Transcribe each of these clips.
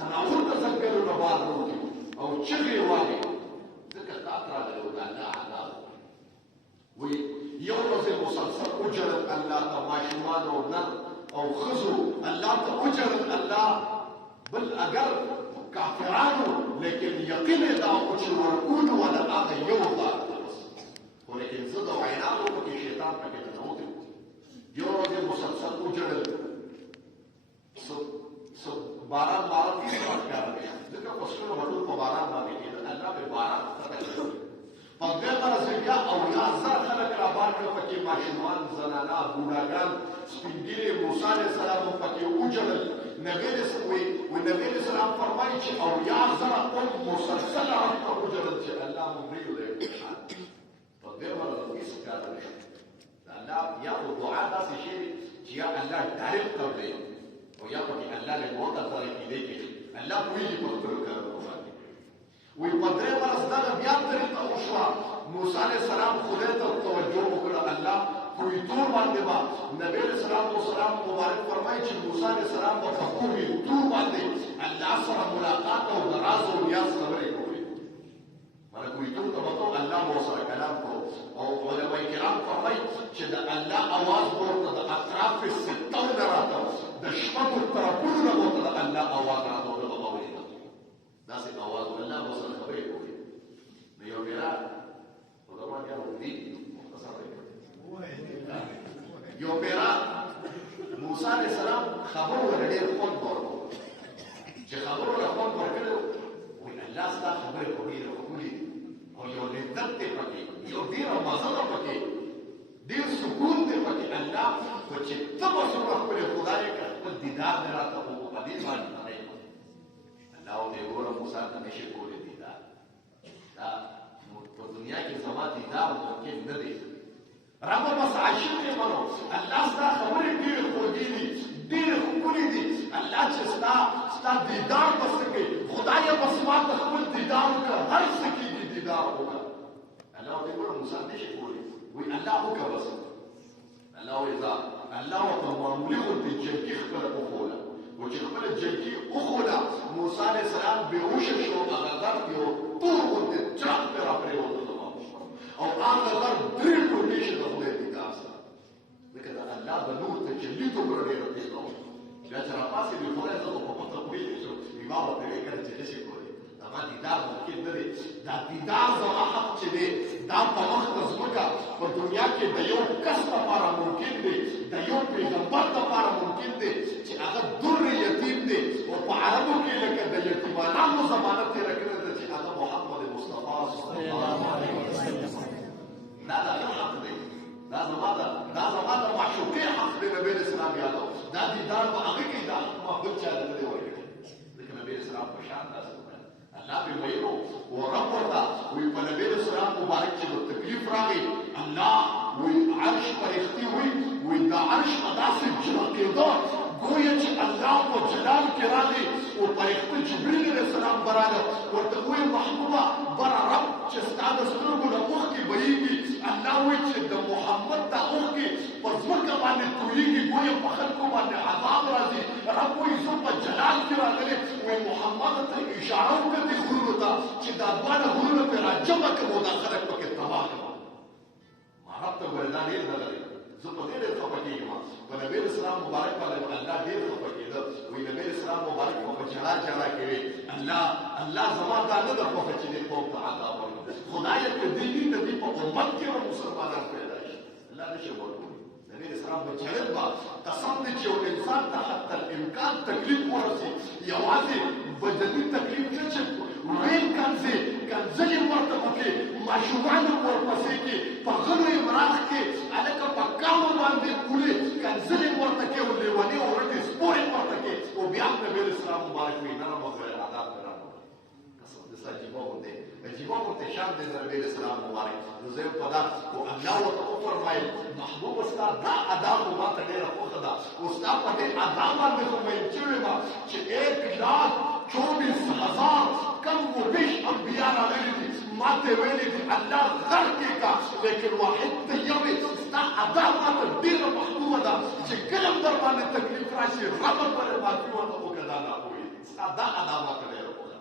زناور د ځنګلونو بار وځي او چغې وایي ځکه تا ته راغلی و د الله عذاب وایي یو ورځ یې مسلسل وجړل الله ته ماشومانو نر او ښځو الله ته وجړل الله بل اگر کافرانو لیکن یقین یې دا و چې ورکولو والا هغه یو ځای ته بس خو لیکن زه د ویناو پکې شیطان پکې ننوتی و یو ورځ یې مسلسل وجړل باران هیڅ راښکاره دی ځکه فصلونه به ټول په باران باندې کېدل الله به باران ختم کړي په دویمه ورځ بیا اویا زره خلک رابار کړه پکې ماشومان زنانه بوډاګان سپین ږیري موسی علیه السلام هم پکې وجړل نبي علیه السلام فرمایي چې اویا زره قوم مسلسل هلته وجړل چې الله مو پرېږدی په دویمه ورځ هېڅ کار نه شو د الله یا خو دعا داسې شی دی چې یا الله ډایرکټ قبلوي او یا پکې الله له موته طریقې دی کې الله پوهېږي په خپلو کارونو باندې وایي په درې ورځ دغه بیا طریقه وشوه موسی علیه السلام خدای ته توجه وکړه الله کوی تور باندې به نبي علیه السلام مبارک فرمایي چې موسی علیه السلام به په کوی تور باندې الله سره ملاقات او د راز او نیاز خبرې کولې مله کوی تور ته به الله مو سره کلام کو او علماء کرام فرمایي چې د الله اواز ورته د اطراف سته نه راته د شپږو طرفونو نه ورته د الله اواز راته واورېده داسې اواز الله مو سره خبرې کولې نو یو بیا خو دا ما بیا وګړي مختصر یو پیرا موسی علیه السلام خبر ورته ډېر خوند ورکړ چې خبر ورته خوند ورکړ وایي الله ستا خبرې خو ډېرې ښکلې او یو لذت دی پکې یو ډېره مزه ده پکې ډېر سکون دی پکې الله خو چې ته به څومره خپلې خدای که خپل دیدار دې راته وکړو په دې باندې نه دی الله ورته وګوره موسی ته نشي کولی دیدار دا په دنیا کې زما دیدار ممکن نه دی ربه بس عاشق یې منو الله ستا خبرې ډېرې خوږې دي ډېرې ښکلې دي الله چې ستا دیدار به څه کوي خدایه بس ما ته خپل دیدار وکړه هر څه کېږي دیدار وکړه الله ورته وګوره موسی نشي کولی وایي الله وکړه بس الله وایي الله ورته معمولي غوندې جلکي خپله وښوله و چې خپله جلکي وښوله موسی علیه السلام بېهوشه شو هغه غر یو تور غوندې چاق پرې راپرېوته او هغه غر درې ټوټې شي د خدای دیدار سره ځکه د الله د نور تجلي دومره ډېره تېزه وه بیا چې راپاسې د خدای زه خو په پته پوهېږم شو ما ورته ویې کړه چې نشي کولی زما دیدار ممکن نه دی دا دیدار زما حق چې دی دا په وخت د ځمکه په دنیا کې د یو کس لپاره ممکن دی د یو پیغمبر لپاره ممکن دی چې هغه در یتیم دی او په عربو کې لکه د یتیمانانو زمانه تېره کړې ده چې هغه محمد مصطفی صلی الله علیه وسلم دا د حق دی دا زما د معشوقې حق دی نبي علیه السلام یادو دا دیدار په هغه کې دا حق ما بل چا نه دی ویلی ځکه نبي علیه السلام په شان داسې الله به ویلو و رب ورته وی په نبي علیه السلام مبارک چې تکلیف راغی الله وی عرش فرښتې وی دا عرش په داسې جلکېده گویا چې الله په جلال کې راغی او فرښته جبریل علیه السلام براله ورته وی محبوبه بره رب چې ستا د سترګو نه اوښکې بهیږي الله وی چې د محمد دا اوښکې په ځمکه باندې تویېږي گویا په خلکو باندې عذاب راځي رب وی زه په جلال کې راغلی وی محمد ته اشاره وکړه دې غرونو ته چې دا دواړه غرونه پرې راجمع کړم او دا خلک پکې تباه کړم ما رب ته وویل دا ډېر نه لري زه په دې ډېر خفه کېږم په نبي علیه السلام مبارک باندې الله ډېر خفه کېده وایي نبي علیه السلام مبارک په ژړا کوي الله زما دا نه ده خوښه چې دې قوم ته عذاب ورکړي خدایه که دې وي د دې په امت کې به مسلمانان پیدا شي الله نشي ورکولی نبي علیه السلام به ژړل به قسم دی چې یو انسان ته حتی الامکان تکلیف ورسي یوازې بدني تکلیف نه چې وین کنځلې ورته وکړي ماشومان ورپسې کې په غرو یې براخ کې هلکه په کاڼو باندې پولې کنځلې ورته کې او لیونې او رټې سپورې ورته کې او بیا هم نبي علیه السلام مبارک وي نرم او غیر عذاب ته راغلی قسم دې ستا عجیبه غوندې عجیبه غوندې شان دی د نبي علیه السلام مبارک نو زه یم په دا خو الله ورته وفرمایل محبوبه ستا دا ادا خو ما ته ډېره خوښه ده او ستا په دې ادا باندې خو ویل شوې وه چې 1,24,000 کم و بیش انبیاء راغلي دي ما ته ویلي دي الله غر کې کا لیکن واحد ته یوې ستا ادا ما ته ډېره محبوبه ده چې کله در باندې تکلیف راشي رب پرې معافي ورته وکړه دا نه پوهېږي دا علامه کړی وکړه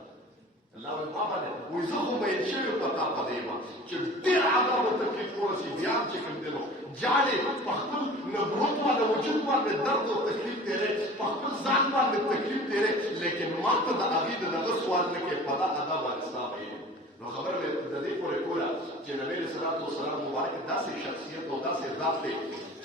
الله وایي ما باندې وایي زه خو میل شوی په تا په دې چې ډېر عذاب او تکلیف ورسي بیا چې کوم دی نو جاړې په خپل نبوت باندې وجود باندې درد او تکلیف تېرې په خپل ځان باندې تکلیف تېرې لیکن ما ته د هغې د دغه سوال نه کوې په دا عذاب باندې ستا ویل نو خبره مې د دې پورې کوله چې نبي علیه صلات وسلام مبارک داسې شخصیت او داسې ذات دی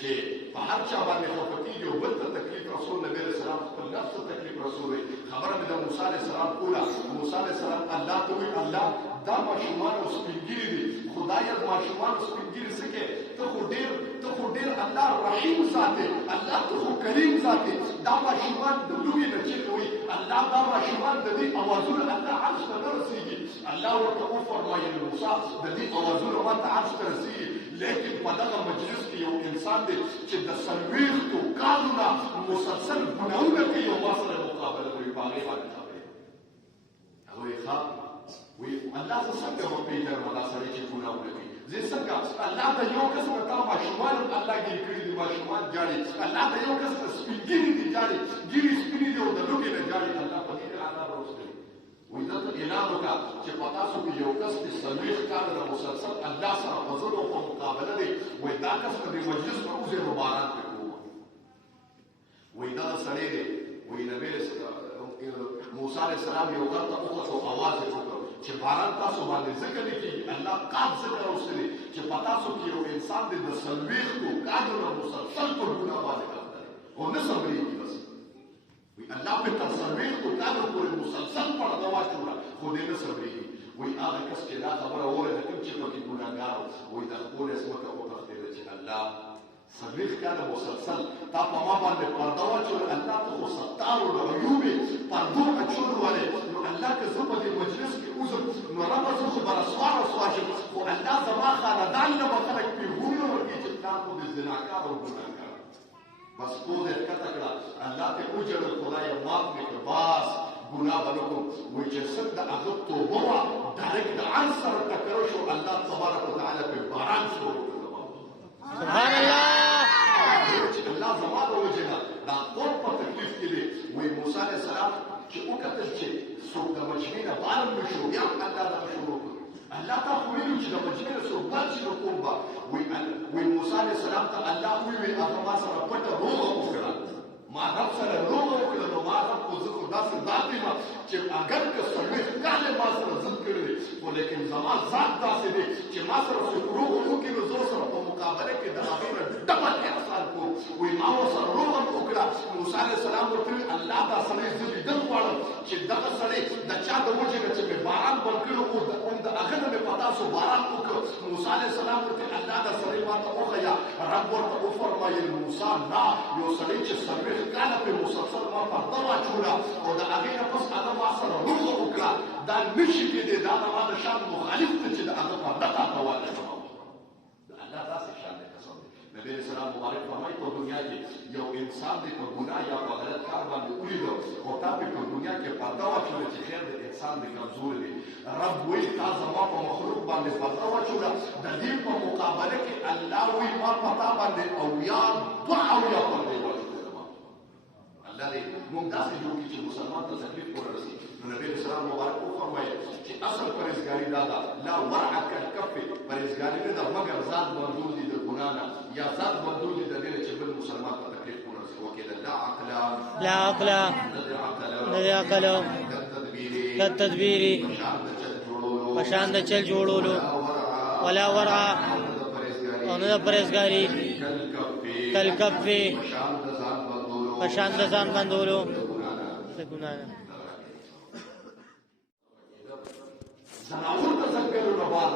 چې په هر چا باندې خفه کېږي او بل ته تکلیف رسول نبي علیه السلام خپل نفس ته تکلیف رسول دی خبره مې د موسی علیه السلام کوله موسی علیه السلام الله ته وایي الله دا ماشومان او سپینګیري دي خدایه ماشومان او سپینګیري څه کې ته خو ډېر الله رحیم ذات دی الله ته خو کریم ذات دی دا ماشومان د لوږې نه چیغې وایي الله دا ماشومان د دې اوازونه الله عرش ته نه رسېږي الله ورته وفرمایل موسی د دې اوازونه ما ته عرش ته رسېږي لیکن په دغه مجلس کې یو انسان دی چې د څلوېښتو کالو نه مسلسل ګناهونه کوي او ما سره مقابله کوي په هغې باندې خبرې هغه وایي ښه وایي الله زه څنګه وپېژنم دا سړی چې ګناهونه کوي زه څنګه الله د یو کس نه تا ماشومان هم الله ګیر کړي دي ماشومان جاړي الله د یو کس نه سپین ګیري دي جاړي ګیري سپینې دي او د لوږې نه جاړي الله په دې عذاب راوستلی وایي دلته اعلان وکړه چې په تاسو کې یو کس د څلوېښت کاله نه مسلسل الله سره په ظلم او په مقابله دی وایي دا کس به د مجلس نه وځي نو باران پرې کوو وایي دا سړی دی وایي نبی موسی علیه السلام یو غر ته وخوت او اواز یې وکړ چې باران تاسو باندې ځکه نه کېږي الله قاب ځکه راوستلی چې په تاسو کې یو انسان دی د څلوېښتو کالو نه مسلسل پر ګناه باندې کار کوي او نه صبرېږي بس وایي الله پرې تر څلوېښتو کالو پورې مسلسل پرده واچوله خو دې نه صبرېږي وایي هغه کس چې دا خبره واورېده کوم چې پکې ګناهګار و وایي د خپلې ځمکه وتښتېده چې الله څلوېښت کاله مسلسل تا په ما باندې پرده واچوله الله ته خو ستار العیوب پردو اچولو ولې نو الله که زه په دې مجلس کې اوسم نو ربه زه خو به رسوا شم خو الله زما خاندان نه به خلک پیغورونه ورکړي چې پلار خو د زناکار او ګناهګار بس پوزه یې ښکته کړه الله ته وجړل خدایه مات مې کړه بس ګناه به نه کوم وایي چې څه د هغه توبه وه ډایرکټ د عرض سره ټکر شو الله تبارک وتعالی پرې باران شروع کړ سبحان الله چې الله زما د وجې نه دا قوم په تکلیف کې دی وایي موسی علیه السلام چې وکتل چې څوک د مجمې نه بار نه شو بیا هم الله دغه شروع کړ الله تا خو ویلي چې د مجمې نه څوک بار شي نو کوم به وایي موسی علیه السلام ته الله وویل هغه ما سره پټه روغه وکړه ما رب سره روغه وکړه نو ما رب خو زه خو داسې ذات یم چې اگر که څلوېښت کاله ما سره ظلم کړی دی خو لیکن زما ذات داسې دی چې ما سره څوک روغه وکړي نو زه سره په مقابله کې د هغې نه ډبل احسان کوم وایي ما ورسره روغه وکړه موسی علیه السلام ورته ویل الله دا سړی زه لیدل غواړم چې دغه سړی د چا د وجې نه چې مې باران بند کړی و د هغه نه مې په تاسو باران وکړ موسی علیه السلام ورته الله دا سړی ما ته وښیه رب ورته وفرمایل موسی نه یو سړی چې څلوېښت کاله پرې مسلسل ما پرده واچوله او د هغې نه پس هغه ما سره روغه وکړه دا نشي کېدی دا زما د شان مخالف دی چې د هغه پرده تا ته واچوم د الله داسې شان دی قسم دی نبي علیه السلام مبارک فرمایي په دنیا کې یو انسان دی په ګناه یا په غلط کار باندې ولیده او تا پرې په دنیا کې پرده واچوله چې خیر د انسان دی کمزوری دی رب وایي تا زما په مخلوق باندې پرده واچوله د دې په مقابله کې الله وایي ما په تا باندې اویا دوه اویا پردې واچوله الله دې موږ داسې جوړ کړي چې مسلمان ته تکلیف ورسي نو نبي علیه السلام مبارک وفرمایل چې اصل پرهیزګاري دا ده لا ورع کالکف پرهیزګاري نه ده مګر ذات بندول دي د ګناه نه یا ذات بندول دي د دې نه چې بل مسلمان ته تکلیف ورسي وکیل لا عقل لدي عقل كالتدبير پشان د چل جوړولو ولا ورع او نه پرهیزګاري کالکف پشان د ځان بندولو د ګناه نه زناور ته ځنګلونه بار